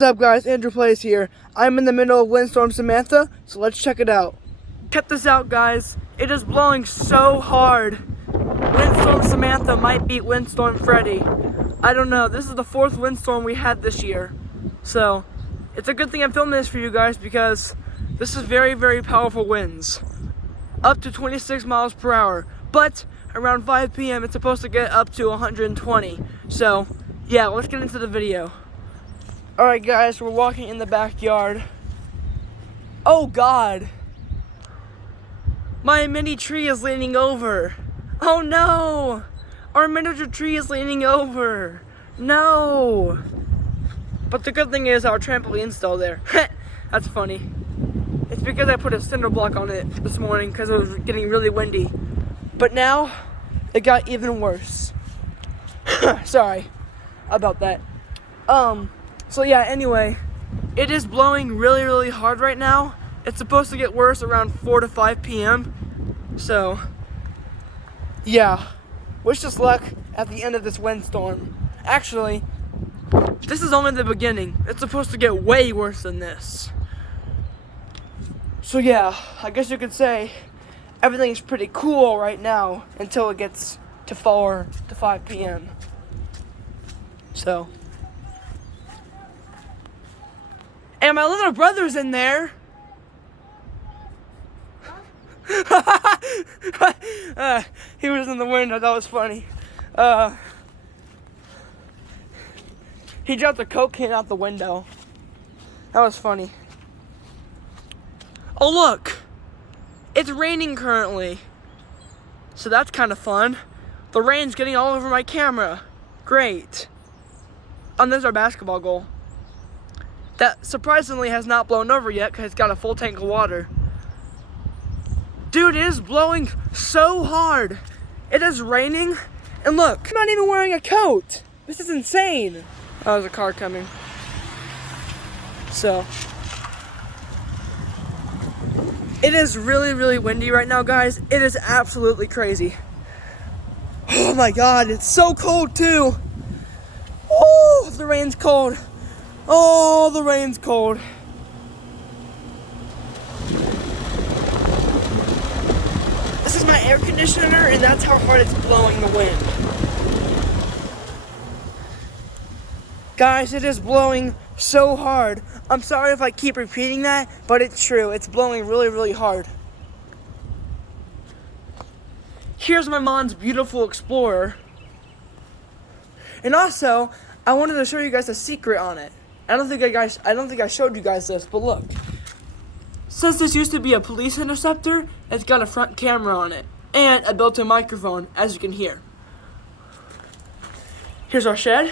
What's up guys, Andrew Plays here. I'm in the middle of Windstorm Samantha, so let's check it out. Check this out guys, it is blowing so hard. Windstorm Samantha might beat Windstorm Freddy. I don't know, this is the 4th windstorm we had this year. So, it's a good thing I'm filming this for you guys because this is very, very powerful winds. Up to 26 miles per hour, but around 5 p.m. it's supposed to get up to 120. So, yeah, let's get into the video. Alright guys, we're walking in the backyard. Oh God! My mini tree is leaning over. Oh no! Our miniature tree is leaning over. No! But the good thing is our trampoline's still there. That's funny. It's because I put a cinder block on it this morning because it was getting really windy. But now, it got even worse. Sorry about that. So yeah, anyway, it is blowing really, really hard right now. It's supposed to get worse around 4 to 5 p.m. So, yeah, wish us luck at the end of this windstorm. Actually, this is only the beginning. It's supposed to get way worse than this. So yeah, I guess you could say everything's pretty cool right now until it gets to 4 to 5 p.m. So. And my little brother's in there. He was in the window. That was funny. He dropped a Coke can out the window. That was funny. Oh look, it's raining currently. So that's kind of fun. The rain's getting all over my camera. Great. And there's our basketball goal. That surprisingly has not blown over yet because it's got a full tank of water. Dude, it is blowing so hard. It is raining, and look, I'm not even wearing a coat. This is insane. Oh, there's a car coming. So, it is really, really windy right now, guys. It is absolutely crazy. Oh my God, it's so cold too. Oh, the rain's cold. Oh, the rain's cold. This is my air conditioner, and that's how hard it's blowing the wind. Guys, it is blowing so hard. I'm sorry if I keep repeating that, but it's true. It's blowing really, really hard. Here's my mom's beautiful Explorer. And also, I wanted to show you guys a secret on it. I don't think I showed you guys this, but look. Since this used to be a police interceptor, it's got a front camera on it and a built-in microphone, as you can hear. Here's our shed.